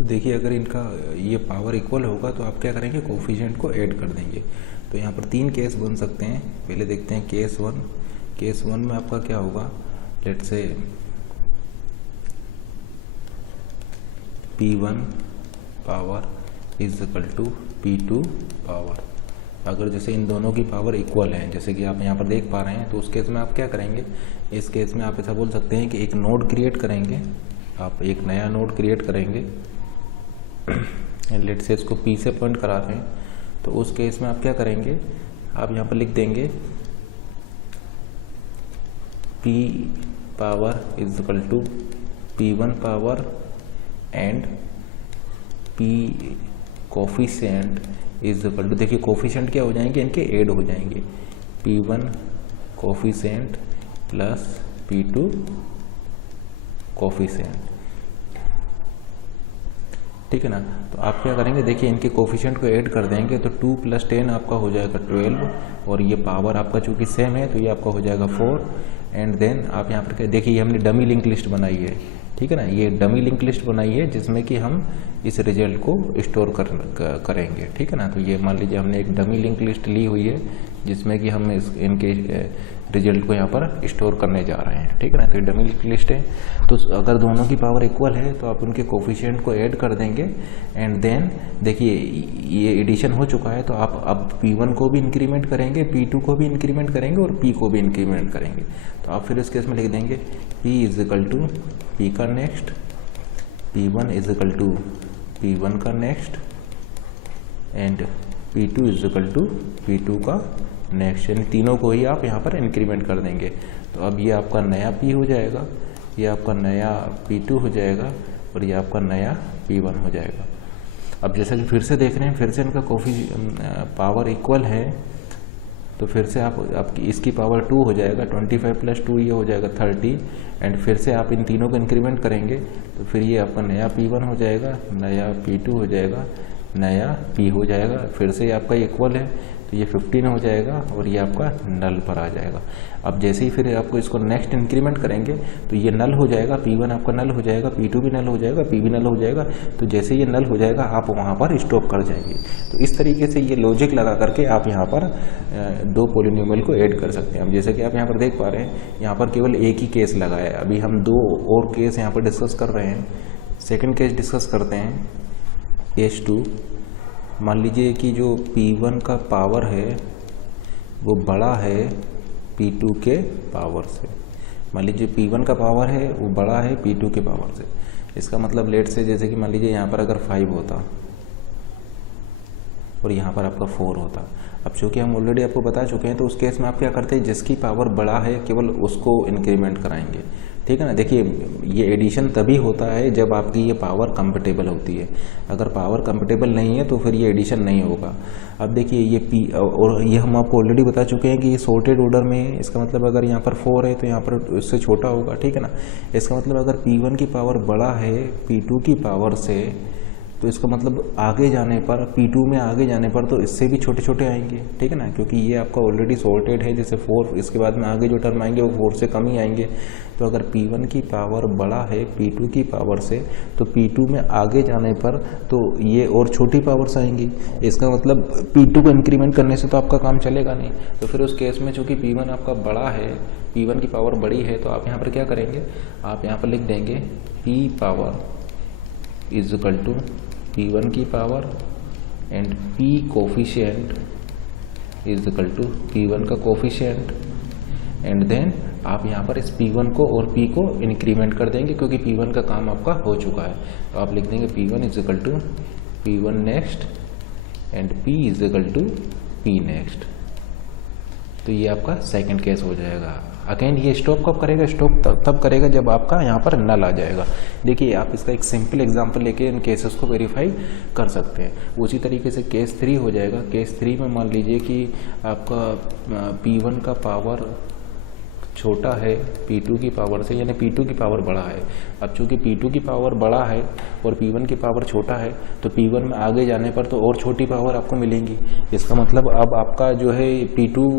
देखिए अगर इनका ये पावर इक्वल होगा तो आप क्या करेंगे, कोफिशिएंट को ऐड कर देंगे। तो यहाँ पर 3 केस बन सकते हैं। पहले देखते हैं केस 1। केस 1 में आपका क्या होगा, let's say P1 power is equal to P2 power. अगर जैसे इन दोनों की पावर इक्वल है, जैसे कि आप यहाँ पर देख पा रहे हैं, तो उस केस में आप क्या करेंगे, इस केस में आप ऐसा बोल सकते हैं कि एक नोड क्रिएट करेंगे। आप एक नया नोड क्रिएट करेंगे, लेट से इसको P से पॉइंट करा रहे हैं, तो उस केस में आप क्या करेंगे, आप यहाँ पर लिख देंगे P power is equal to P1 power and P coefficient is equal to, देखिए कोफिशिएंट क्या हो जाएंगे, इनके ऐड हो जाएंगे, P1 coefficient plus P2 coefficient, ठीक है ना। तो आप क्या करेंगे, देखिए इनके कोफिशिएंट को ऐड कर देंगे तो 2 + 10 आपका हो जाएगा 12, और ये पावर आपका चूंकि सेम है तो ये आपका हो जाएगा 4। एंड देन आप यहाँ पर देखिए ये हमने डमी लिंक लिस्ट बनाई है, ठीक है ना, ये डमी लिंक लिस्ट बनाई है जिसमें कि हम इस रिजल्ट को स्टोर करेंगे, ठीक है ना। तो ये मान लीजिए हमने एक डमी लिंक लिस्ट ली हुई है जिसमें कि हम इनके रिजल्ट को यहाँ पर स्टोर करने जा रहे हैं, ठीक है ना। तो ये डमी लिंक लिस्ट है। तो अगर दोनों की पावर इक्वल है तो आप उनके कोफिशिएंट को ऐड कर देंगे। एंड देन देखिए ये एडिशन हो चुका है, तो आप अब P1 को भी इंक्रीमेंट करेंगे, P2 को भी इंक्रीमेंट करेंगे और P को भी इंक्रीमेंट करेंगे। तो आप फिर इस केस में लिख देंगे P is equal to P का next, P1 is equal to P1 का next and P2 is equal to P2 का नेक्स्ट, यानी तीनों को ही आप यहाँ पर इंक्रीमेंट कर देंगे। तो अब ये आपका नया P हो जाएगा, ये आपका नया P2 हो जाएगा और ये आपका नया P1 हो जाएगा। अब जैसा कि फिर से देख रहे हैं, फिर से इनका पावर इक्वल है, तो फिर से आपकी इसकी पावर 2 हो जाएगा, 25 + 2 ये हो जाएगा 30। एंड फिर से आप इन तीनों को इंक्रीमेंट करेंगे तो फिर ये आपका नया P1 हो जाएगा, नया P2 हो जाएगा, नया P हो जाएगा, फिर से आपका इक्वल है तो ये 15 हो जाएगा और ये आपका नल पर आ जाएगा। अब जैसे ही फिर आपको इसको नेक्स्ट इंक्रीमेंट करेंगे तो ये नल हो जाएगा, P1 आपका नल हो जाएगा, P2 भी नल हो जाएगा, P भी नल हो जाएगा। तो जैसे ये नल हो जाएगा आप वहाँ पर स्टॉप कर जाएंगे। तो इस तरीके से ये लॉजिक लगा करके आप यहाँ पर 2 पॉलिनोमियल को ऐड कर सकते हैं। अब जैसे कि आप यहाँ पर देख पा रहे हैं, यहाँ पर केवल एक ही केस लगा है। अभी हम 2 और केस यहाँ पर डिस्कस कर रहे हैं। सेकेंड केस डिस्कस करते हैं, केस 2। मान लीजिए कि जो P1 का पावर है वो बड़ा है P2 के पावर से। मान लीजिए P1 का पावर है वो बड़ा है P2 के पावर से। इसका मतलब लेट से जैसे कि मान लीजिए यहाँ पर अगर 5 होता और यहाँ पर आपका 4 होता। अब चूँकि हम ऑलरेडी आपको बता चुके हैं तो उस केस में आप क्या करते हैं, जिसकी पावर बड़ा है केवल उसको इंक्रीमेंट कराएंगे, ठीक है ना। देखिए ये एडिशन तभी होता है जब आपकी ये पावर कंपेटेबल होती है। अगर पावर कंपेटेबल नहीं है तो फिर ये एडिशन नहीं होगा। अब देखिए ये P, और ये हम आपको ऑलरेडी बता चुके हैं कि ये सॉर्टेड ऑर्डर में है। इसका मतलब अगर यहाँ पर 4 है तो यहाँ पर उससे छोटा होगा, ठीक है ना। इसका मतलब अगर P1 की पावर बड़ा है P2 की पावर से तो इसका मतलब आगे जाने पर P2 में आगे जाने पर तो इससे भी छोटे छोटे आएंगे, ठीक है ना, क्योंकि ये आपका ऑलरेडी सॉर्टेड है। जैसे 4, इसके बाद में आगे जो टर्म आएंगे वो 4 से कम ही आएंगे। तो अगर P1 की पावर बड़ा है P2 की पावर से तो P2 में आगे जाने पर तो ये और छोटी पावर्स आएंगी। इसका मतलब P2 को इंक्रीमेंट करने से तो आपका काम चलेगा नहीं। तो फिर उस केस में चूँकि P1 आपका बड़ा है, P1 की पावर बड़ी है, तो आप यहाँ पर क्या करेंगे, आप यहाँ पर लिख देंगे P power is equal to P1 की power and P coefficient is equal to P1 का कोफिशिएंट। एंड देन आप यहाँ पर इस P1 को और P को इंक्रीमेंट कर देंगे क्योंकि P1 का काम आपका हो चुका है। तो आप लिख देंगे P1 is equal to P1 next and P is equal to P next. तो ये आपका सेकंड केस हो जाएगा। अगेन ये स्टॉप कब करेगा, स्टॉप तब करेगा जब आपका यहाँ पर नल आ जाएगा। देखिए आप इसका एक सिंपल एग्जांपल लेके इन केसेस को वेरीफाई कर सकते हैं। उसी तरीके से केस 3 हो जाएगा। केस 3 में मान लीजिए कि आपका P1 का पावर छोटा है P2 की पावर से, यानी P2 की पावर बड़ा है। अब चूंकि P2 की पावर बड़ा है और P1 की पावर छोटा है तो P1 में आगे जाने पर तो और छोटी पावर आपको मिलेंगी। इसका मतलब अब आपका जो है P2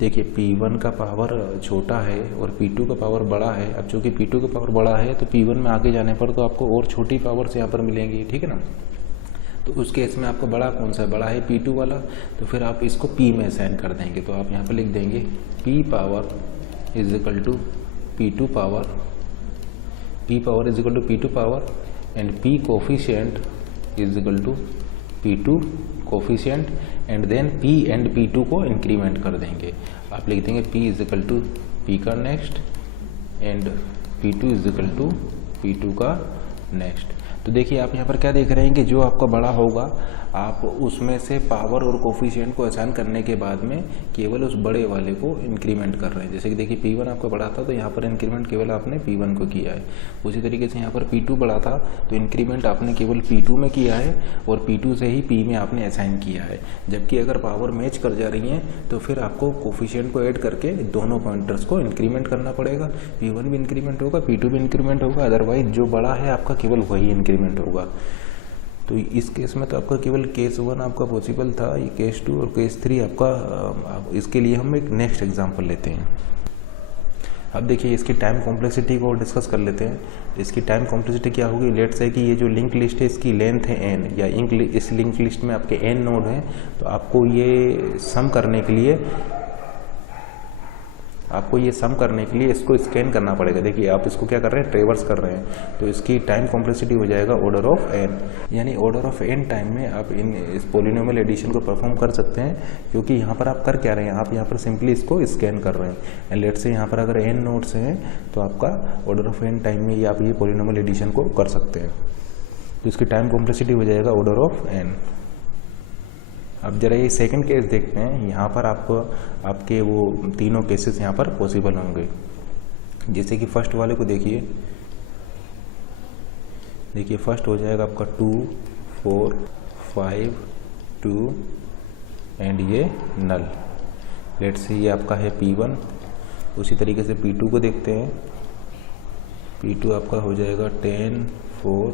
देखिए P1 का पावर छोटा है और P2 का पावर बड़ा है। अब चूँकि P2 का पावर बड़ा है तो P1 में आगे जाने पर तो आपको और छोटी पावर्स यहाँ पर मिलेंगी, ठीक है ना। तो उस केस में आपको बड़ा कौन सा है, बड़ा है P2 वाला, तो फिर आप इसको P में असाइन कर देंगे। तो आप यहाँ पर लिख देंगे P power is equal to P2 power, P power is equal to P2 power and P coefficient is equal to P2 coefficient and then P and P2 को इंक्रीमेंट कर देंगे। आप लिख देंगे P is equal to P का next and P2 is equal to P2 का next. तो देखिए आप यहाँ पर क्या देख रहे हैं कि जो आपका बड़ा होगा आप उसमें से पावर और कोफिशिएंट को असाइन करने के बाद में केवल उस बड़े वाले को इंक्रीमेंट कर रहे हैं। जैसे कि देखिए P1 आपका बड़ा था तो यहाँ पर इंक्रीमेंट केवल आपने P1 को किया है। उसी तरीके से यहाँ पर P2 बड़ा था तो इंक्रीमेंट आपने केवल P2 में किया है और P2 से ही P में आपने असाइन किया है। जबकि अगर पावर मैच कर जा रही हैं तो फिर आपको कोफिशिएंट को ऐड करके दोनों पॉइंटर्स को इंक्रीमेंट करना पड़ेगा। P1 भी इंक्रीमेंट होगा, P2 भी इंक्रीमेंट होगा, अदरवाइज जो बड़ा है आपका केवल वही इंक्रीमेंट होगा। तो इस केस में तो आपका केवल केस 1 आपका पॉसिबल था, ये केस 2 और केस 3 आपका। इसके लिए हम एक नेक्स्ट एग्जांपल लेते हैं। अब देखिए इसकी टाइम कॉम्प्लेक्सिटी को डिस्कस कर लेते हैं। इसकी टाइम कॉम्प्लेक्सिटी क्या होगी, लेट्स से कि ये जो लिंक लिस्ट है इसकी लेंथ है n, या इस लिंक लिस्ट में आपके n नोड हैं। तो आपको ये सम करने के लिए इसको स्कैन करना पड़ेगा। देखिए आप इसको क्या कर रहे हैं, ट्रेवर्स कर रहे हैं, तो इसकी टाइम कॉम्प्लेक्सिटी हो जाएगा ऑर्डर ऑफ n, यानी ऑर्डर ऑफ n टाइम में आप इस पोलिनोमियल एडिशन को परफॉर्म कर सकते हैं। क्योंकि यहाँ पर आप कर क्या रहे हैं, आप यहाँ पर सिंपली इसको स्कैन कर रहे हैं। एंड लेट्स से यहाँ पर अगर n नोड्स हैं तो आपका ऑर्डर ऑफ n टाइम में आप ये पोलिनोमियल एडिशन को कर सकते हैं। तो इसकी टाइम कॉम्प्लेक्सिटी हो जाएगा ऑर्डर ऑफ n। अब जरा ये सेकंड केस देखते हैं। यहाँ पर आपके वो तीनों केसेस यहाँ पर पॉसिबल होंगे। जैसे कि फर्स्ट वाले को देखिए फर्स्ट हो जाएगा आपका 2 4 5 2 एंड ये नल। लेट्स से ये आपका है P1। उसी तरीके से P2 को देखते हैं। P2 आपका हो जाएगा 10 4,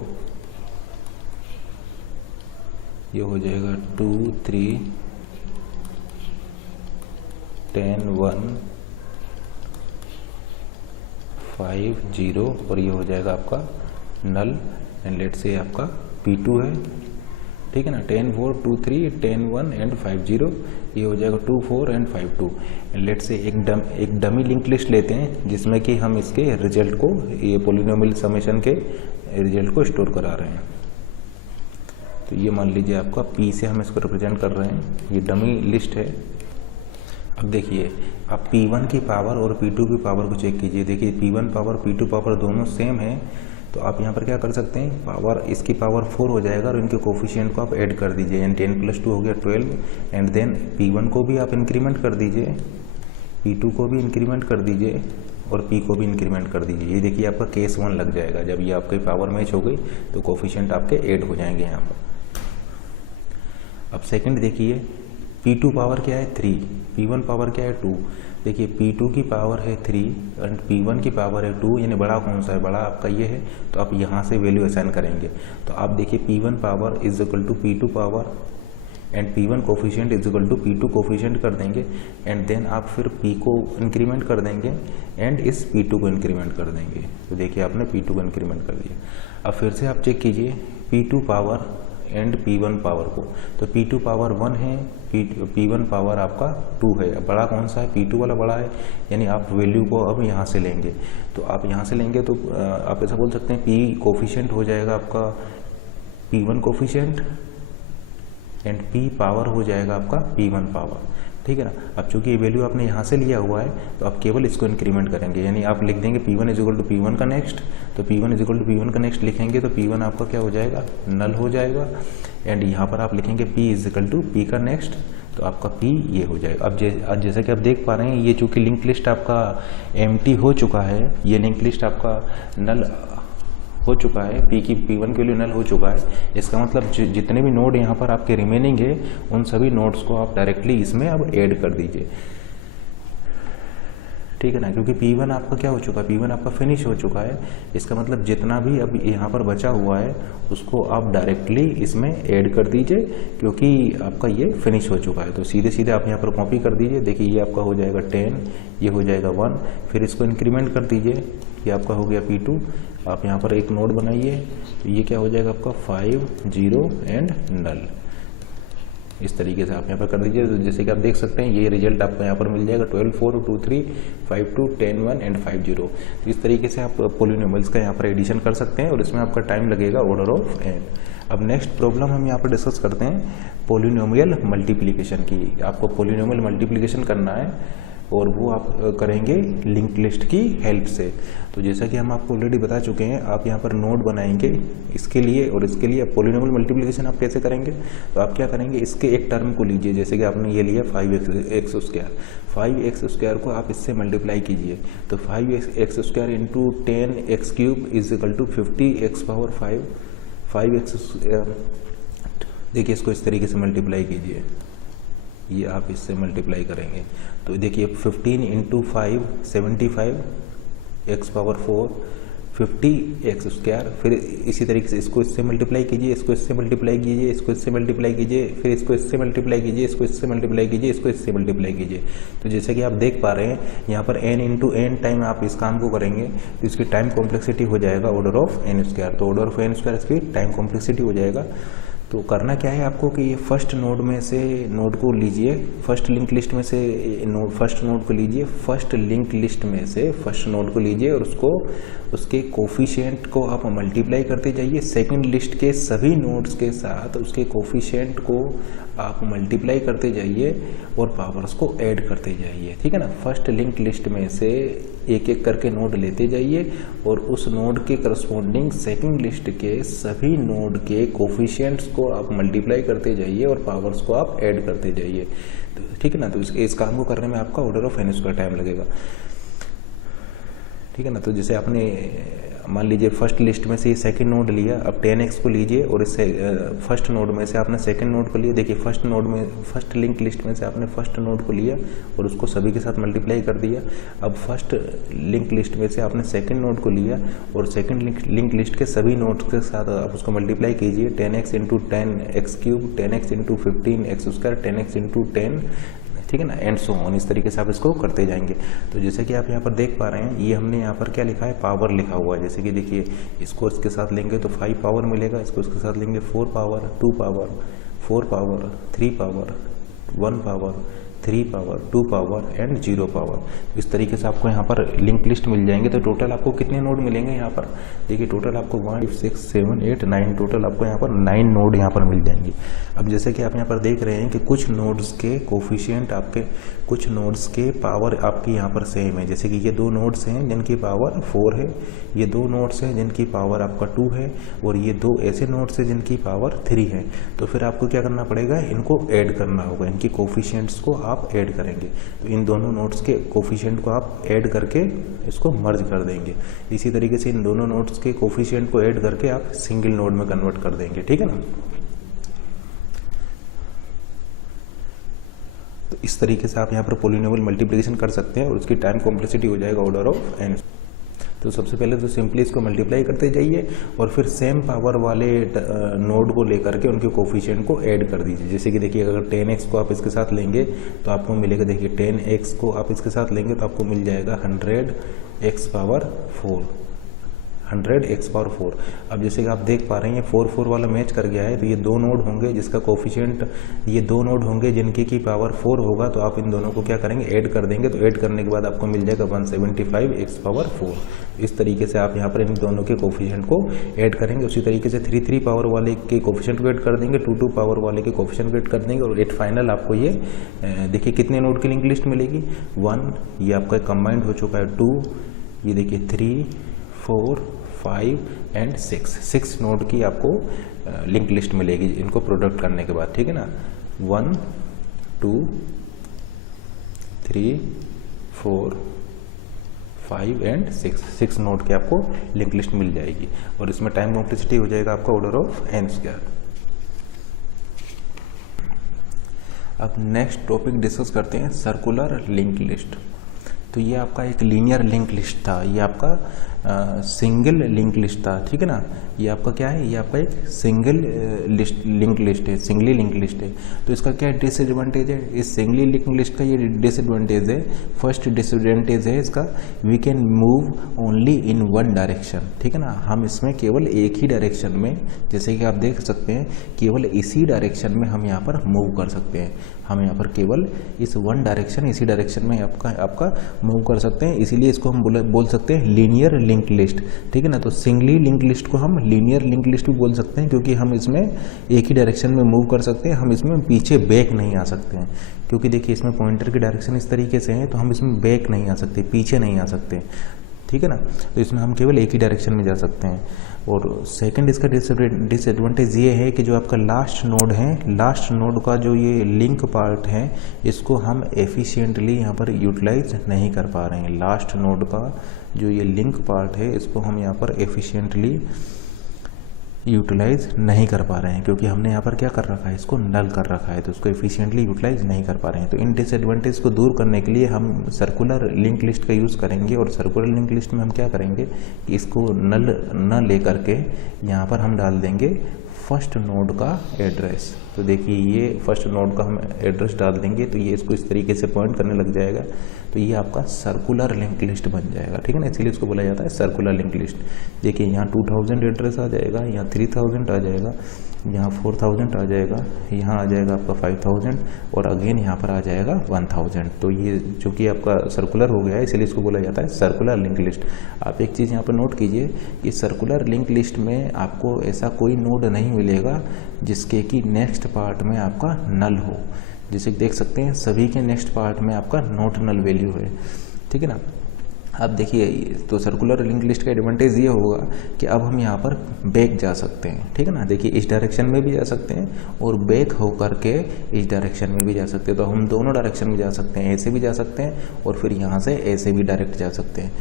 ये हो जाएगा 2 3 10 1 5 0 और ये हो जाएगा आपका नल। एंड लेट से आपका P2 है, ठीक है ना। 10 4 2 3 10 1 एंड 5 0, ये हो जाएगा 2 4 एंड 5 2। एंड लेट से एक डमी लिंक लिस्ट लेते हैं जिसमें कि हम इसके रिजल्ट को, ये पोलिनोमियल समेशन के रिजल्ट को स्टोर करा रहे हैं। तो ये मान लीजिए आपका P से हम इसको रिप्रेजेंट कर रहे हैं, ये डमी लिस्ट है। अब देखिए आप P1 की पावर और P2 की पावर को चेक कीजिए। देखिए P1 पावर P2 पावर दोनों सेम है। तो आप यहाँ पर क्या कर सकते हैं, पावर इसकी पावर 4 हो जाएगा और इनके कोफिशिएंट को आप ऐड कर दीजिए। एंड 10 + 2 हो गया 12। एंड देन P1 को भी आप इंक्रीमेंट कर दीजिए, P2 को भी इंक्रीमेंट कर दीजिए और P को भी इंक्रीमेंट कर दीजिए। ये देखिए आपका केस 1 लग जाएगा। जब ये आपकी पावर मैच हो गई तो कोफिशिएंट आपके ऐड हो जाएंगे यहाँ पर। अब सेकंड देखिए P2 पावर क्या है 3, P1 पावर क्या है 2। देखिए P2 की पावर है 3 एंड P1 की पावर है 2, यानी बड़ा कौन सा है, बड़ा आपका ये है। तो आप यहाँ से वैल्यू असाइन करेंगे। तो आप देखिए P1 power is equal to P2 power and P1 coefficient is equal to P2 coefficient कर देंगे। एंड देन आप फिर P को इंक्रीमेंट कर देंगे एंड इस P2 को इंक्रीमेंट कर देंगे। तो देखिए आपने P2 को इंक्रीमेंट कर दिया। अब फिर से आप चेक कीजिए P2 power and P1 power को। तो P2 पावर 1 है, P1 पावर आपका 2 है। अब बड़ा कौन सा है, P2 वाला बड़ा है, यानी आप वैल्यू को अब यहाँ से लेंगे। तो आप यहाँ से लेंगे तो आप ऐसा बोल सकते हैं P कोफिशिएंट हो जाएगा आपका P1 coefficient and P power हो जाएगा आपका P1 पावर, ठीक है ना। अब चूंकि ये वैल्यू आपने यहाँ से लिया हुआ है तो आप केवल इसको इंक्रीमेंट करेंगे, यानी आप लिख देंगे P1 is equal to P1 का नेक्स्ट। तो P1 is equal to P1 का नेक्स्ट लिखेंगे तो P1 आपका क्या हो जाएगा, नल हो जाएगा। एंड यहाँ पर आप लिखेंगे P is equal to P का नेक्स्ट, तो आपका P ये हो जाएगा। अब जैसा कि आप देख पा रहे हैं, ये चूंकि लिंक लिस्ट आपका एम्प्टी हो चुका है, ये लिंक लिस्ट आपका नल हो चुका है, P की P1 के लिए नल हो चुका है। इसका मतलब जितने भी नोड यहाँ पर आपके रिमेनिंग है उन सभी नोड्स को आप डायरेक्टली इसमें अब ऐड कर दीजिए, ठीक है ना, क्योंकि P1 आपका क्या हो चुका है, P1 आपका फिनिश हो चुका है। इसका मतलब जितना भी अब यहाँ पर बचा हुआ है उसको आप डायरेक्टली इसमें ऐड कर दीजिए, क्योंकि आपका ये फिनिश हो चुका है। तो सीधे सीधे आप यहाँ पर कॉपी कर दीजिए। देखिए ये आपका हो जाएगा 10, ये हो जाएगा 1, फिर इसको इंक्रीमेंट कर दीजिए, ये आपका हो गया P2। आप यहाँ पर एक नोड बनाइए, तो ये क्या हो जाएगा आपका 5, 0 एंड नल। इस तरीके से आप यहाँ पर कर दीजिए। तो जैसे कि आप देख सकते हैं ये रिजल्ट आपको यहाँ पर मिल जाएगा 12, 4, 2, 3, 5, 2, 10, 1 एंड 5, 0। तो इस तरीके से आप पॉलिनोमियल्स का यहाँ पर एडिशन कर सकते हैं और इसमें आपका टाइम लगेगा ऑर्डर ऑफ n। अब नेक्स्ट प्रॉब्लम हम यहाँ पर डिस्कस करते हैं पॉलिनोमियल मल्टीप्लिकेशन की। आपको पॉलिनोमियल मल्टीप्लिकेशन करना है और वो आप करेंगे लिंक लिस्ट की हेल्प से। तो जैसा कि हम आपको ऑलरेडी बता चुके हैं, आप यहाँ पर नोड बनाएंगे इसके लिए, और इसके लिए पॉलिनोमियल मल्टीप्लिकेशन आप कैसे करेंगे, तो आप क्या करेंगे, इसके एक टर्म को लीजिए। जैसे कि आपने ये लिया 5x², 5x² को आप इससे मल्टीप्लाई कीजिए। तो 5x² into 10x³ is equal to 50x⁵, 5x²। देखिए इसको इस तरीके से मल्टीप्लाई कीजिए, ये आप इससे मल्टीप्लाई करेंगे तो देखिए 15 इंटू 5 75 x⁴ 50x²। फिर इसी तरीके से इसको इससे मल्टीप्लाई कीजिए, इसको इससे मल्टीप्लाई कीजिए, इसको इससे मल्टीप्लाई कीजिए, फिर इसको इससे मल्टीप्लाई कीजिए, इसको इससे मल्टीप्लाई कीजिए, इसको इससे मल्टीप्लाई कीजिए। तो जैसे कि आप देख पा रहे हैं यहाँ पर n इंटू n टाइम आप इस काम को करेंगे तो इसकी टाइम कॉम्प्लेक्सिटी हो जाएगा ऑर्डर ऑफ n²। तो ऑर्डर ऑफ n² इसकी टाइम कॉम्प्लेक्सिटी हो जाएगा। तो करना क्या है आपको कि ये फर्स्ट नोड में से नोड को लीजिए, फर्स्ट लिंक लिस्ट में से फर्स्ट नोड को लीजिए, फर्स्ट लिंक लिस्ट में से फर्स्ट नोड को लीजिए और उसको उसके कोफिशिएंट को आप मल्टीप्लाई करते जाइए। सेकंड लिस्ट के सभी नोड्स के साथ उसके कोफिशिएंट को आप मल्टीप्लाई करते जाइए और पावर्स को ऐड करते जाइए, ठीक है ना। फर्स्ट लिंक लिस्ट में से एक एक करके नोड लेते जाइए और उस नोड के करस्पॉन्डिंग सेकंड लिस्ट के सभी नोड के कोफिशिएंट्स को आप मल्टीप्लाई करते जाइए और पावर्स को आप ऐड करते जाइए, तो ठीक है ना। तो इस काम को करने में आपका ऑर्डर ऑफ n² टाइम लगेगा, ठीक है ना। तो जैसे आपने मान लीजिए फर्स्ट लिस्ट में से ये सेकंड नोड लिया, अब 10x को लीजिए और इससे फर्स्ट नोड में से आपने सेकंड नोड को लिया। देखिए फर्स्ट नोड में फर्स्ट लिंक लिस्ट में से आपने फर्स्ट नोड को लिया और उसको सभी के साथ मल्टीप्लाई कर दिया। अब फर्स्ट लिंक लिस्ट में से आपने सेकंड नोड को लिया और सेकंड लिंक लिस्ट के सभी नोड्स के साथ आप उसको मल्टीप्लाई कीजिए। 10x into 10x³, 10x into 15x², 10x into 10, ठीक है ना, एंड सो ऑन। इस तरीके से आप इसको करते जाएंगे। तो जैसे कि आप यहाँ पर देख पा रहे हैं ये हमने यहाँ पर क्या लिखा है, पावर लिखा हुआ है। जैसे कि देखिए इसको इसके साथ लेंगे तो 5 पावर मिलेगा, इसको इसके साथ लेंगे 4 power, 2 power, 4 power, 3 power, 1 power, 3 power, 2 power and 0 power. इस तरीके से आपको यहाँ पर लिंक लिस्ट मिल जाएंगे। तो टोटल आपको कितने नोड मिलेंगे यहाँ पर, देखिए टोटल आपको 1 6 7 8 9 टोटल आपको यहाँ पर 9 नोड यहाँ पर मिल जाएंगे। अब जैसे कि आप यहाँ पर देख रहे हैं कि कुछ नोड्स के कोफिशिएंट आपके, कुछ नोड्स के पावर आपकी यहाँ पर सेम है। जैसे कि ये 2 नोड्स हैं जिनकी पावर 4 है, ये 2 नोड्स हैं जिनकी पावर आपका 2 है और ये 2 ऐसे नोड्स हैं जिनकी पावर 3 है। तो फिर आपको क्या करना पड़ेगा, इनको ऐड करना होगा, इनकी कोफिशिएंट्स को आप ऐड करेंगे। तो इन दोनों नोड्स के कोफिशिएंट को आप ऐड करके इसको मर्ज कर देंगे। इसी तरीके से इन दोनों नोड्स के कोफिशिएंट को ऐड करके आप सिंगल नोड में कन्वर्ट कर देंगे, ठीक है ना। तो इस तरीके से आप यहाँ पर पॉलिनोमियल मल्टीप्लिकेशन कर सकते हैं और उसकी टाइम कॉम्प्लेक्सिटी हो जाएगा ऑर्डर ऑफ n। तो सबसे पहले तो सिंपली इसको मल्टीप्लाई करते जाइए और फिर सेम पावर वाले नोड को लेकर के उनके कोफिशिएंट को ऐड कर दीजिए। जैसे कि देखिए अगर 10x को आप इसके साथ लेंगे तो आपको मिलेगा, देखिए 10x को आप इसके साथ लेंगे तो आपको मिल जाएगा 100x⁴, 100x⁴। अब जैसे कि आप देख पा रहे हैं ये 4 4 वाला मैच कर गया है। तो ये 2 नोड होंगे जिसका कोफिशिएंट, ये 2 नोड होंगे जिनके की पावर 4 होगा। तो आप इन दोनों को क्या करेंगे, ऐड कर देंगे। तो ऐड करने के बाद आपको मिल जाएगा 175x⁴। इस तरीके से आप यहाँ पर इन दोनों के कोफिशिएंट को ऐड करेंगे। उसी तरीके से 3 3 पावर वाले के कोफिशिएंट को ऐड कर देंगे, 2 2 पावर वाले के कोफिशिएंट को ऐड कर देंगे और 8 फाइनल आपको ये देखिए कितने नोड की लिंक लिस्ट मिलेगी, 1, ये आपका कंबाइंड हो चुका है 2, ये देखिए 3 4 5 एंड 6 नोड की आपको लिंक लिस्ट मिलेगी इनको प्रोडक्ट करने के बाद, ठीक है ना। 1 2 3 4 5 एंड 6 नोड की आपको लिंक लिस्ट मिल जाएगी और इसमें टाइम कॉम्प्लेक्सिटी हो जाएगा आपका ऑर्डर ऑफ n²। अब नेक्स्ट टॉपिक डिस्कस करते हैं सर्कुलर लिंक लिस्ट। तो ये आपका एक लीनियर लिंक लिस्ट था, ये आपका सिंगल लिंक लिस्ट था, ठीक है ना। ये आपका क्या है, ये आपका एक सिंगल लिंक लिस्ट है, सिंगली लिंक लिस्ट है। तो इसका क्या डिसएडवांटेज है, इस सिंगली लिंक लिस्ट का ये डिसएडवांटेज है। फर्स्ट डिसएडवांटेज है इसका, we can move only in one direction, ठीक है ना। हम इसमें केवल एक ही डायरेक्शन में, जैसे कि आप देख सकते हैं, केवल इसी डायरेक्शन में हम यहाँ पर मूव कर सकते हैं। हम यहाँ पर केवल इस वन डायरेक्शन, इसी डायरेक्शन में आपका मूव कर सकते हैं, इसीलिए इसको हम बोल सकते हैं लीनियर लिंक लिस्ट, ठीक है ना। तो सिंगली लिंक लिस्ट को हम लीनियर लिंक लिस्ट भी बोल सकते हैं, क्योंकि हम इसमें एक ही डायरेक्शन में मूव कर सकते हैं, हम इसमें पीछे बैक नहीं आ सकते हैं, क्योंकि देखिए इसमें पॉइंटर की डायरेक्शन इस तरीके से है, तो हम इसमें बैक नहीं आ सकते, पीछे नहीं आ सकते, ठीक है ना। तो इसमें हम केवल एक ही डायरेक्शन में जा सकते हैं। और सेकंड इसका डिसएडवांटेज ये है कि जो आपका लास्ट नोड है, लास्ट नोड का जो ये लिंक पार्ट है, इसको हम एफिशिएंटली यहाँ पर यूटिलाइज नहीं कर पा रहे हैं। लास्ट नोड का जो ये लिंक पार्ट है, इसको हम यहाँ पर एफिशिएंटली यूटिलाइज नहीं कर पा रहे हैं, क्योंकि हमने यहाँ पर क्या कर रखा है, इसको नल कर रखा है, तो इसको एफिशिएंटली यूटिलाइज नहीं कर पा रहे हैं। तो इन डिसएडवांटेज को दूर करने के लिए हम सर्कुलर लिंक लिस्ट का यूज़ करेंगे, और सर्कुलर लिंक लिस्ट में हम क्या करेंगे कि इसको नल न ले करके यहाँ पर हम डाल देंगे फर्स्ट नोड का एड्रेस। तो देखिए ये फर्स्ट नोड का हम एड्रेस डाल देंगे, तो ये इसको इस तरीके से पॉइंट करने लग जाएगा, तो ये आपका सर्कुलर लिंक लिस्ट बन जाएगा, ठीक है ना। इसीलिए इसको बोला जाता है सर्कुलर लिंक लिस्ट। देखिए यहाँ 2000 एड्रेस आ जाएगा, यहाँ 3000 आ जाएगा, यहाँ 4000 आ जाएगा, यहाँ आ जाएगा आपका 5000, और अगेन यहाँ पर आ जाएगा 1000। तो ये जो कि आपका सर्कुलर हो गया है, इसलिए इसको बोला जाता है सर्कुलर लिंक लिस्ट। आप एक चीज़ यहाँ पर नोट कीजिए कि सर्कुलर लिंक लिस्ट में आपको ऐसा कोई नोड नहीं मिलेगा जिसके कि नेक्स्ट पार्ट में आपका नल हो। जैसे देख सकते हैं सभी के नेक्स्ट पार्ट में आपका नॉट नल वैल्यू है, ठीक है ना। अब देखिए तो सर्कुलर लिंक लिस्ट का एडवांटेज ये होगा कि अब हम यहाँ पर बैक जा सकते हैं, ठीक है ना। देखिए इस डायरेक्शन में भी जा सकते हैं और बैक होकर के इस डायरेक्शन में भी जा सकते हैं। तो हम दोनों डायरेक्शन में जा सकते हैं, ऐसे भी जा सकते हैं और फिर यहाँ से ऐसे भी डायरेक्ट जा सकते हैं,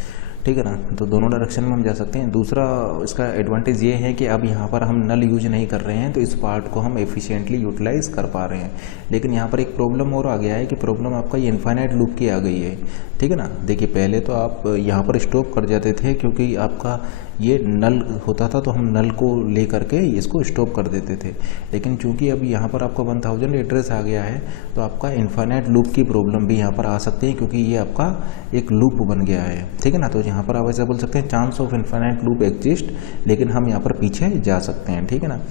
ठीक है ना। तो दोनों डायरेक्शन में हम जा सकते हैं। दूसरा इसका एडवांटेज ये है कि अब यहाँ पर हम नल यूज नहीं कर रहे हैं, तो इस पार्ट को हम एफिशिएंटली यूटिलाइज कर पा रहे हैं। लेकिन यहाँ पर एक प्रॉब्लम और आ गया है कि प्रॉब्लम आपका ये इनफाइनाइट लूप की आ गई है, ठीक है ना। देखिए पहले तो आप यहाँ पर स्टॉप कर जाते थे, क्योंकि आपका ये नल होता था तो हम नल को ले करके इसको स्टॉप कर देते थे। लेकिन चूंकि अब यहाँ पर आपका 1000 एड्रेस आ गया है, तो आपका इनफाइनाइट लूप की प्रॉब्लम भी यहाँ पर आ सकती है, क्योंकि ये आपका एक लूप बन गया है, ठीक है ना। तो यहाँ पर आप ऐसा बोल सकते हैं chance of infinite loop exist, लेकिन हम यहाँ पर पीछे जा सकते हैं, ठीक है ना।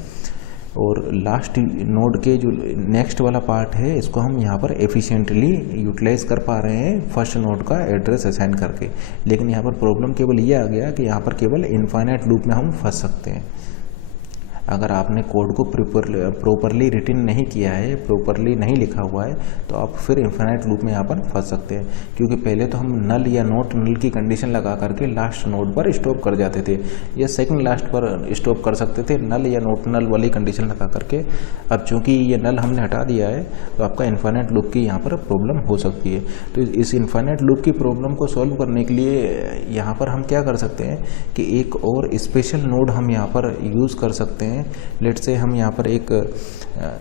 और लास्ट नोड के जो नेक्स्ट वाला पार्ट है, इसको हम यहाँ पर एफिशिएंटली यूटिलाइज कर पा रहे हैं फर्स्ट नोड का एड्रेस असाइन करके। लेकिन यहाँ पर प्रॉब्लम केवल ये आ गया कि यहाँ पर केवल इनफाइनाइट लूप में हम फंस सकते हैं। अगर आपने कोड को प्रॉपरली रिटन नहीं किया है, प्रॉपरली नहीं लिखा हुआ है, तो आप फिर इनफाइनाइट लूप में यहाँ पर फंस सकते हैं। क्योंकि पहले तो हम नल या नॉट नल की कंडीशन लगा करके लास्ट नोड पर स्टॉप कर जाते थे, या सेकंड लास्ट पर स्टॉप कर सकते थे नल या नॉट नल वाली कंडीशन लगा करके। अब चूंकि ये नल हमने हटा दिया है, तो आपका इनफाइनाइट लूप की यहाँ पर प्रॉब्लम हो सकती है। तो इस इनफाइनाइट लूप की प्रॉब्लम को सॉल्व करने के लिए यहाँ पर हम क्या कर सकते हैं कि एक और स्पेशल नोड हम यहाँ पर यूज़ कर सकते हैं। लेट से हम यहाँ पर एक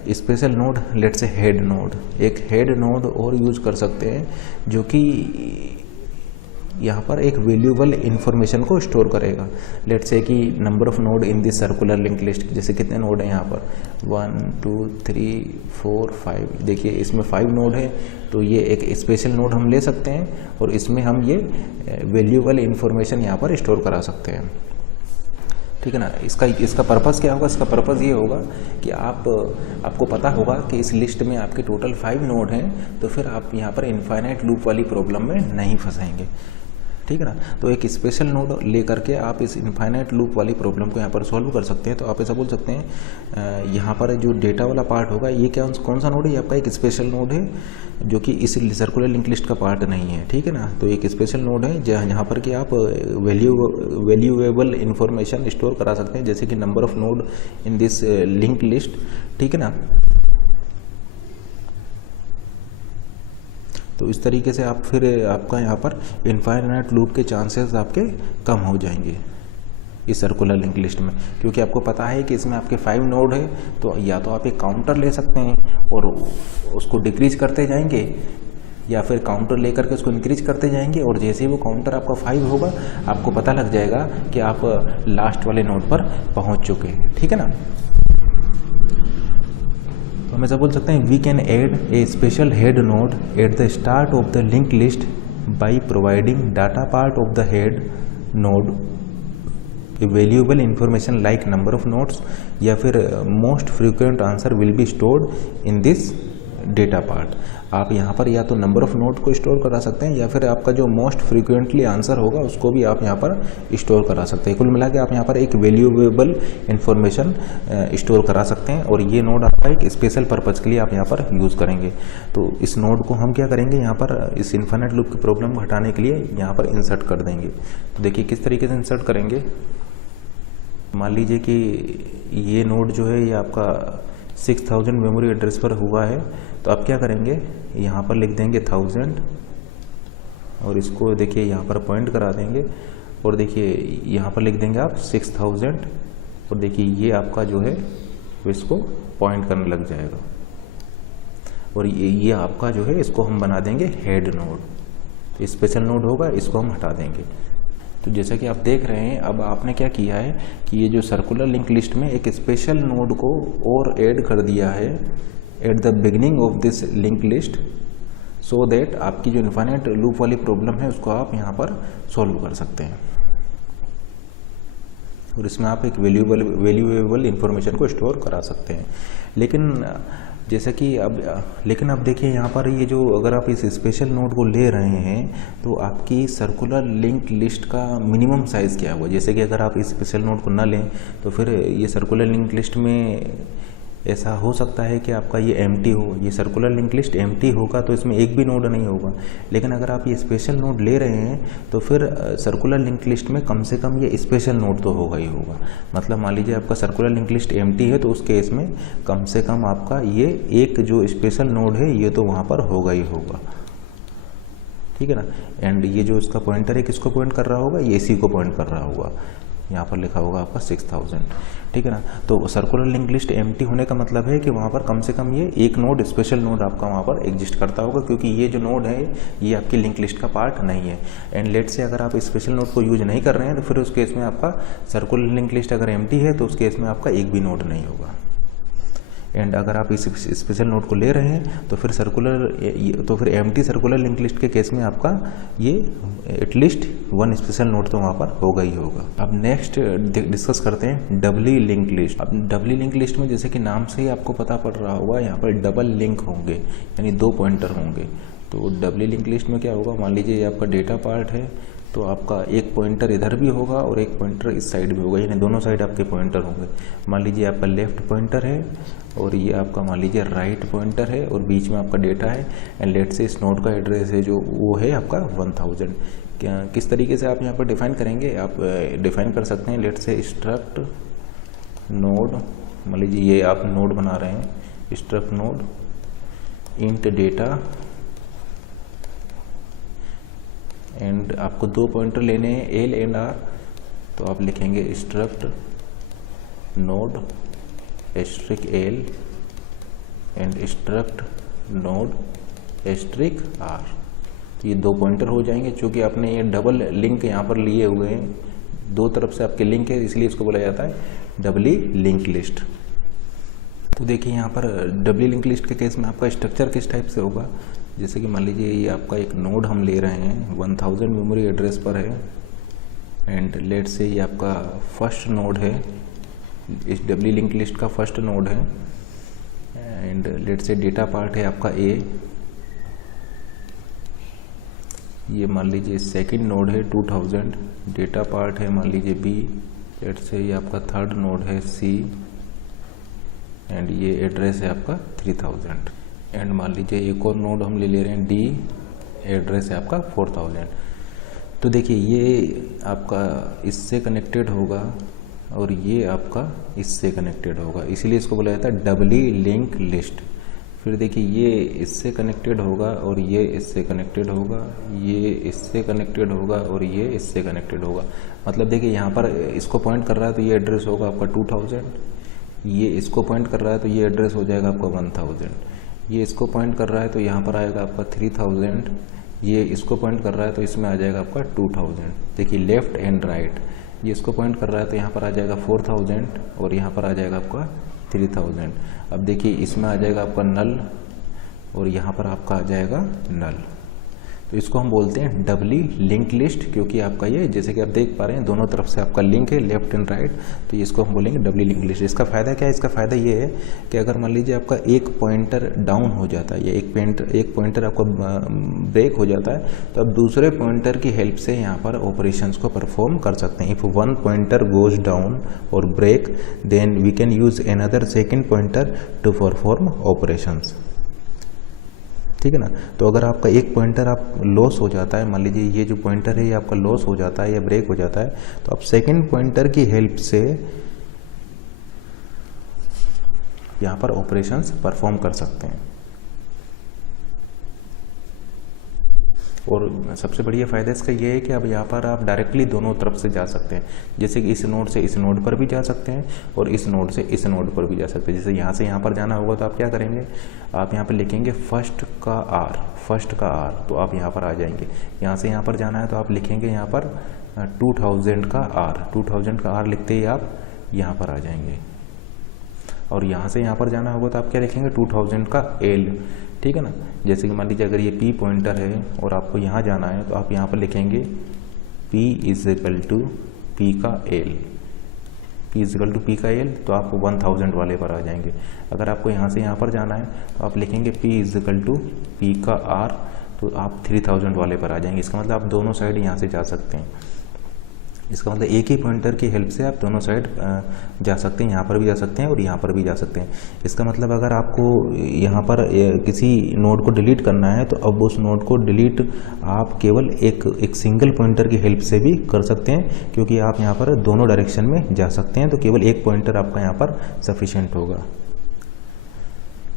स्पेशल नोड, लेट से हेड नोड, एक हेड नोड और यूज कर सकते हैं, जो कि यहाँ पर एक वैल्यूएबल इंफॉर्मेशन को स्टोर करेगा। लेट से कि number of node in this circular link list, जैसे कितने नोड हैं यहाँ पर 1 2 3 4 5। देखिए इसमें 5 नोड है, तो ये एक स्पेशल नोड हम ले सकते हैं और इसमें हम ये वैल्यूएबल इंफॉर्मेशन यहाँ पर स्टोर करा सकते हैं, ठीक है ना। इसका पर्पस क्या होगा? इसका पर्पस ये होगा कि आपको पता होगा कि इस लिस्ट में आपके टोटल 5 नोड हैं, तो फिर आप यहाँ पर इनफाइनाइट लूप वाली प्रॉब्लम में नहीं फंसेंगे, ठीक है ना। तो एक स्पेशल नोड लेकर के आप इस इनफाइनाइट लूप वाली प्रॉब्लम को यहाँ पर सॉल्व कर सकते हैं। तो आप ऐसा बोल सकते हैं यहाँ पर जो डेटा वाला पार्ट होगा, ये कौन सा नोड है? ये आपका एक स्पेशल नोड है, जो कि इस सर्कुलर लिंक लिस्ट का पार्ट नहीं है, ठीक है ना। तो एक स्पेशल नोड है जहाँ पर कि आप वैल्यूएबल इंफॉर्मेशन स्टोर करा सकते हैं, जैसे कि number of node in this link list, ठीक है ना। तो इस तरीके से आप फिर आपका यहाँ पर इनफाइनाइट लूप के चांसेस आपके कम हो जाएंगे इस सर्कुलर लिंक लिस्ट में, क्योंकि आपको पता है कि इसमें आपके 5 नोड है। तो या तो आप एक काउंटर ले सकते हैं और उसको डिक्रीज करते जाएंगे, या फिर काउंटर लेकर के उसको इंक्रीज करते जाएंगे, और जैसे ही वो काउंटर आपका 5 होगा आपको पता लग जाएगा कि आप लास्ट वाले नोड पर पहुंच चुके हैं। ठीक है ना। तो हम ऐसा बोल सकते हैं, we can add a special head node at the start of the link list by providing data part of the head node valuable information like number of nodes, या फिर most frequent answer will be stored in this data part. आप यहाँ पर या तो number of node को store करा सकते हैं, या फिर आपका जो मोस्ट फ्रीक्वेंटली आंसर होगा उसको भी आप यहाँ पर स्टोर करा सकते हैं। कुल मिला के आप यहाँ पर एक वैल्यूएबल इंफॉर्मेशन स्टोर करा सकते हैं, और ये नोड आपका एक स्पेशल पर्पज के लिए आप यहाँ पर यूज़ करेंगे। तो इस नोड को हम क्या करेंगे, यहाँ पर इस इन्फिनिट लूप की प्रॉब्लम को हटाने के लिए यहाँ पर इंसर्ट कर देंगे। तो देखिए किस तरीके से इंसर्ट करेंगे। मान लीजिए कि ये नोड जो है ये आपका 6000 मेमोरी एड्रेस पर हुआ है, तो आप क्या करेंगे, यहाँ पर लिख देंगे 1000, और इसको देखिए यहाँ पर पॉइंट करा देंगे, और देखिए यहाँ पर लिख देंगे आप 6000, और देखिए ये आपका जो है वो इसको पॉइंट करने लग जाएगा, और ये आपका जो है इसको हम बना देंगे हेड नोड। तो स्पेशल नोड होगा, इसको हम हटा देंगे। तो जैसा कि आप देख रहे हैं, अब आपने क्या किया है कि ये जो सर्कुलर लिंक लिस्ट में एक स्पेशल नोड को और ऐड कर दिया है at the beginning of this link list, so that आपकी जो इन्फिनिट लूप वाली प्रॉब्लम है उसको आप यहाँ पर सॉल्व कर सकते हैं, और इसमें आप एक वैल्यूएबल इंफॉर्मेशन को स्टोर करा सकते हैं। लेकिन जैसा कि अब देखिए यहाँ पर ये जो अगर आप इस स्पेशल नोड को ले रहे हैं तो आपकी सर्कुलर लिंक लिस्ट का मिनिमम साइज़ क्या होगा। जैसे कि अगर आप इस स्पेशल नोड को ना लें तो फिर ये सर्कुलर लिंक लिस्ट में ऐसा हो सकता है कि आपका ये एम्प्टी हो, ये सर्कुलर लिंक लिस्ट एम्प्टी होगा तो इसमें एक भी नोड नहीं होगा। लेकिन अगर आप ये स्पेशल नोड ले रहे हैं तो फिर सर्कुलर लिंक लिस्ट में कम से कम ये स्पेशल नोड तो होगा ही होगा। मतलब मान लीजिए आपका सर्कुलर लिंक लिस्ट एम्प्टी है तो उस केस में कम से कम आपका ये एक जो स्पेशल नोड है ये तो वहाँ पर होगा ही होगा। ठीक है ना। एंड ये जो इसका पॉइंटर है किसको पॉइंट कर रहा होगा, ये इसी को पॉइंट कर रहा होगा। यहाँ पर लिखा होगा आपका 6000। ठीक है ना। तो सर्कुलर लिंक लिस्ट एम्प्टी होने का मतलब है कि वहाँ पर कम से कम ये एक नोड स्पेशल नोड आपका वहाँ पर एग्जिस्ट करता होगा, क्योंकि ये जो नोड है ये आपकी लिंक लिस्ट का पार्ट नहीं है। एंड लेट से अगर आप स्पेशल नोड को यूज नहीं कर रहे हैं तो फिर उस केस में आपका सर्कुलर लिंक लिस्ट अगर एम्प्टी है तो उस केस में आपका एक भी नोड नहीं होगा। एंड अगर आप इस स्पेशल नोड को ले रहे हैं तो फिर एम्प्टी सर्कुलर लिंक लिस्ट के केस में आपका ये एटलीस्ट वन स्पेशल नोड तो वहाँ पर होगा ही होगा। अब नेक्स्ट डिस्कस करते हैं डबली लिंक लिस्ट। अब डबली लिंक लिस्ट में जैसे कि नाम से ही आपको पता पड़ रहा होगा यहाँ पर डबल लिंक होंगे, यानी दो पॉइंटर होंगे। तो डबली लिंक लिस्ट में क्या होगा, मान लीजिए ये आपका डेटा पार्ट है तो आपका एक पॉइंटर इधर भी होगा और एक पॉइंटर इस साइड भी होगा, यानी दोनों साइड आपके पॉइंटर होंगे। मान लीजिए आपका लेफ्ट पॉइंटर है और ये आपका मान लीजिए राइट पॉइंटर है और बीच में आपका डेटा है। एंड लेट से इस नोड का एड्रेस है जो वो है आपका 1000। किस तरीके से आप यहाँ पर डिफाइन करेंगे, आप डिफाइन कर सकते हैं लेट से स्ट्रक्ट नोड। मान लीजिए ये आप नोड बना रहे हैं, struct node int data, and आपको दो पॉइंटर लेने हैं एल एंड आर। तो आप लिखेंगे struct node asterisk L and struct node asterisk R. तो ये दो पॉइंटर हो जाएंगे। चूंकि आपने ये डबल लिंक यहाँ पर लिए हुए हैं, दो तरफ से आपके लिंक है, इसलिए इसको बोला जाता है डबली लिंक लिस्ट। तो देखिए यहाँ पर डबली लिंक लिस्ट के केस में आपका स्ट्रक्चर किस टाइप से होगा। जैसे कि मान लीजिए ये आपका एक नोड हम ले रहे हैं 1000 मेमोरी एड्रेस पर है, एंड लेट से ये आपका फर्स्ट नोड है, इस डबली लिंक लिस्ट का फर्स्ट नोड है। एंड लेट से डेटा पार्ट है आपका ए, ये मान लीजिए सेकंड नोड है 2000, डेटा पार्ट है मान लीजिए बी, लेट से ये आपका थर्ड नोड है सी, एंड ये एड्रेस है आपका 3000। एंड मान लीजिए एक और नोड हम ले रहे हैं डी, एड्रेस है आपका 4000। तो देखिए ये आपका इससे कनेक्टेड होगा और ये आपका इससे कनेक्टेड होगा, इसीलिए इसको बोला जाता है डबली लिंक लिस्ट। फिर देखिए ये इससे कनेक्टेड होगा और ये इससे कनेक्टेड होगा, ये इससे कनेक्टेड होगा और ये इससे कनेक्टेड होगा। मतलब देखिए यहाँ पर इसको पॉइंट कर रहा है तो ये एड्रेस होगा आपका 2000, ये इसको पॉइंट कर रहा है तो ये एड्रेस हो जाएगा आपका 1000, ये इसको पॉइंट कर रहा है तो यहाँ पर आएगा आपका 3000, ये इसको पॉइंट कर रहा है तो इसमें आ जाएगा आपका 2000। देखिए लेफ्ट एंड राइट, ये इसको पॉइंट कर रहा है तो यहाँ पर आ जाएगा 4000 और यहाँ पर आ जाएगा आपका 3000। अब देखिए इसमें आ जाएगा आपका नल और यहाँ पर आपका आ जाएगा नल। तो इसको हम बोलते हैं डबली लिंक लिस्ट, क्योंकि आपका ये जैसे कि आप देख पा रहे हैं दोनों तरफ से आपका लिंक है, लेफ्ट एंड राइट, तो इसको हम बोलेंगे डबली लिंक लिस्ट। इसका फ़ायदा क्या है? इसका फ़ायदा ये है कि अगर मान लीजिए आपका एक पॉइंटर डाउन हो जाता है या एक पॉइंटर आपका ब्रेक हो जाता है तो आप दूसरे पॉइंटर की हेल्प से यहाँ पर ऑपरेशंस को परफॉर्म कर सकते हैं। If one pointer goes down और break then we can use another second pointer to perform operations, ठीक है ना। तो अगर आपका एक पॉइंटर आप लॉस हो जाता है, मान लीजिए ये जो पॉइंटर है ये आपका लॉस हो जाता है या ब्रेक हो जाता है, तो आप सेकंड पॉइंटर की हेल्प से यहाँ पर ऑपरेशंस परफॉर्म कर सकते हैं। और सबसे बढ़िया फ़ायदा इसका ये है कि अब यहाँ पर आप डायरेक्टली दोनों तरफ से जा सकते हैं, जैसे कि इस नोड से इस नोड पर भी जा सकते हैं और इस नोड से इस नोड पर भी जा सकते हैं। जैसे यहाँ से यहाँ पर जाना होगा तो आप क्या करेंगे, आप यहाँ पर लिखेंगे फर्स्ट का आर, तो आप यहाँ पर आ जाएंगे। यहाँ से यहाँ पर जाना है तो आप लिखेंगे यहाँ पर 2000 का आर लिखते ही आप यहाँ पर आ जाएंगे। और यहाँ से यहाँ पर जाना होगा तो आप क्या लिखेंगे 2000 का एल, ठीक है ना। जैसे कि मान लीजिए अगर ये P पॉइंटर है और आपको यहाँ जाना है तो आप यहाँ पर लिखेंगे P = P का L, P = P का L, तो आप 1000 वाले पर आ जाएंगे। अगर आपको यहाँ से यहाँ पर जाना है तो आप लिखेंगे P = P का R, तो आप 3000 वाले पर आ जाएंगे। इसका मतलब आप दोनों साइड यहाँ से जा सकते हैं। इसका मतलब एक ही पॉइंटर की हेल्प से आप दोनों साइड जा सकते हैं, यहाँ पर भी जा सकते हैं और यहाँ पर भी जा सकते हैं। इसका मतलब अगर आपको यहाँ पर किसी नोड को डिलीट करना है तो अब उस नोड को डिलीट आप केवल एक सिंगल पॉइंटर की हेल्प से भी कर सकते हैं, क्योंकि आप यहाँ पर दोनों डायरेक्शन में जा सकते हैं, तो केवल एक पॉइंटर आपका यहाँ पर सफिशिएंट होगा।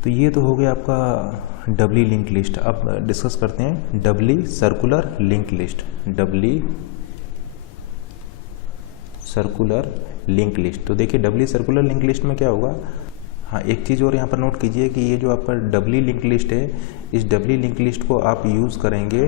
तो ये तो हो गया आपका डबली लिंक लिस्ट। अब डिस्कस करते हैं doubly circular link list. Doubly circular link list, तो देखिए डबली सर्कुलर लिंक लिस्ट में क्या होगा। हाँ, एक चीज़ और यहाँ पर नोट कीजिए कि ये जो आपका डबली लिंक लिस्ट है, इस डबली लिंक लिस्ट को आप यूज़ करेंगे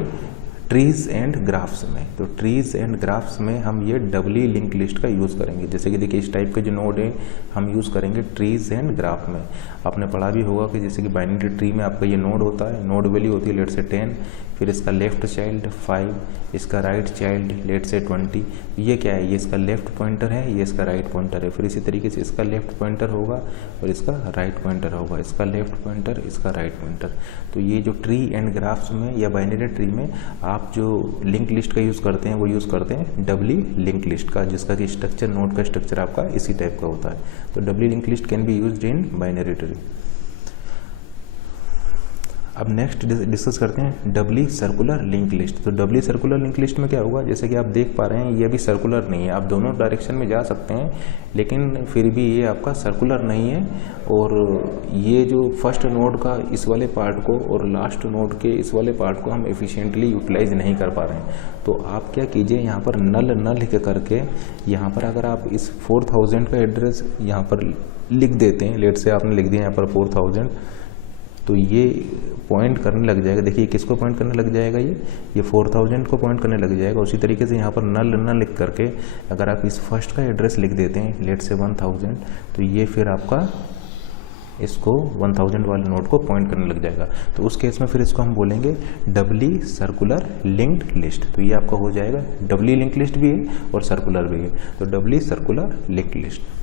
ट्रीज़ एंड ग्राफ्स में। तो ट्रीज़ एंड ग्राफ्स में हम ये डबली लिंक लिस्ट का यूज़ करेंगे। जैसे कि देखिए इस टाइप के जो नोड है हम यूज़ करेंगे ट्रीज़ एंड ग्राफ में। आपने पढ़ा भी होगा कि जैसे कि बाइनरी ट्री में आपका ये नोड होता है, नोड वैल्यू होती है लेट से 10, फिर इसका लेफ्ट चाइल्ड 5, इसका राइट चाइल्ड लेट से 20। ये क्या है, ये इसका लेफ्ट पॉइंटर है, ये इसका राइट पॉइंटर है। फिर इसी तरीके से इसका लेफ्ट पॉइंटर होगा और इसका राइट पॉइंटर होगा, इसका लेफ्ट पॉइंटर, इसका राइट पॉइंटर। तो ये जो ट्री एंड ग्राफ्स में या बाइनरी ट्री में आप जो लिंक लिस्ट का यूज़ करते हैं वो यूज़ करते हैं डबली लिंक लिस्ट का, जिसका कि स्ट्रक्चर, नोड का स्ट्रक्चर आपका इसी टाइप का होता है। तो doubly link list can be used in binary tree. अब नेक्स्ट डिस्कस करते हैं डबली सर्कुलर लिंक लिस्ट। तो डबली सर्कुलर लिंक लिस्ट में क्या होगा, जैसे कि आप देख पा रहे हैं ये अभी सर्कुलर नहीं है, आप दोनों डायरेक्शन में जा सकते हैं, लेकिन फिर भी ये आपका सर्कुलर नहीं है। और ये जो फर्स्ट नोड का इस वाले पार्ट को और लास्ट नोड के इस वाले पार्ट को हम एफिशिएंटली यूटिलाइज नहीं कर पा रहे हैं। तो आप क्या कीजिए, यहाँ पर नल लिख करके यहाँ पर अगर आप इस 4000 का एड्रेस यहाँ पर लिख देते हैं, लेट से आपने लिख दिया यहाँ पर 4000, तो ये पॉइंट करने लग जाएगा। देखिए किसको पॉइंट करने लग जाएगा, ये 4000 को पॉइंट करने लग जाएगा। उसी तरीके से यहाँ पर नल लिख करके अगर आप इस फर्स्ट का एड्रेस लिख देते हैं लेट से 1000, तो ये फिर आपका इसको 1000 वाले नोड को पॉइंट करने लग जाएगा। तो उस केस में फिर इसको हम बोलेंगे डबली सर्कुलर लिंक्ड लिस्ट। तो ये आपका हो जाएगा, डबली लिंक लिस्ट भी है और सर्कुलर भी है, तो डबली सर्कुलर लिंक्ड लिस्ट।